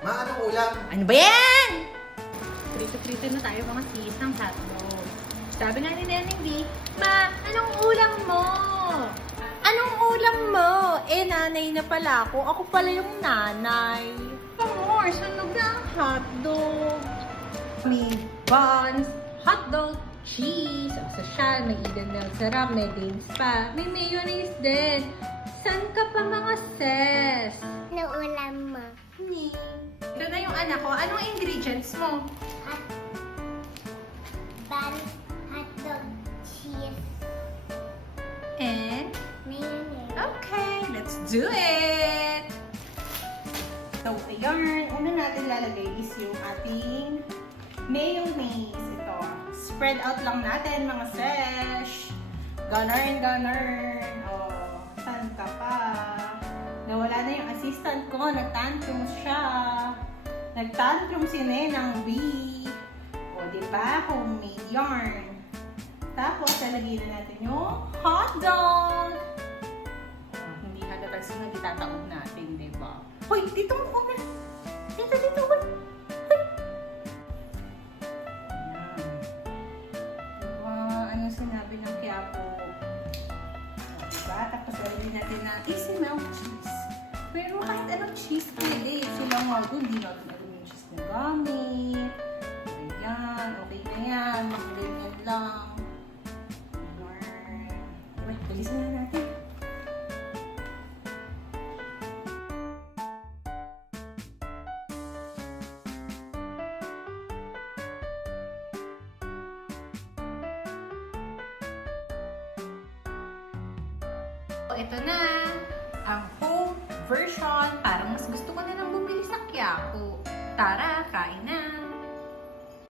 Ma, anong ulam? Ano ba yan? Prito-prito na tayo mga sis ng hotdog. Sabi nga ni Neneng B, Ma, anong ulam mo? Anong ulam mo? Eh, nanay na pala ako. Ako pala yung nanay. More, sunog na ang hotdog. May buns, hotdog, cheese, ang sosyal, may Eden Milk sarap, may beans pa, may mayonnaise din. San ka pa mga sis? Ano ulam mo? Ito na yung anak ko. Anong ingredients mo? Bun, hotdog, cheese, And, mayonnaise. okay, let's do it! So, ayan. Una natin lalagay is yung ating mayonnaise. Ito. Spread out lang natin, mga sesh. Ganarn. Oh, saan ka pa? Nawala na yung assistant ko. Nagtantrum siya. Nagtantrum si Nenang B. O, diba? Homemade yarn. Tapos, lalagyan na natin yung hotdog. Oh, hindi halata sino itataob natin, diba? Hoy, dito mo ko. Dito. Hoy. Ano sinabi ng Quiapo? Diba? Tapos lalagyan natin na easy melt cheese. Pero kahit anong cheese pwede. Sila nga doon, hindi natin alam yung cheese na gamit. Okay na yan. Mag-ganyan lang. Wait, bilisan na natin. Ito na ang home version. Parang mas gusto ko na lang bumili sa Quiapo. Tara, kain na!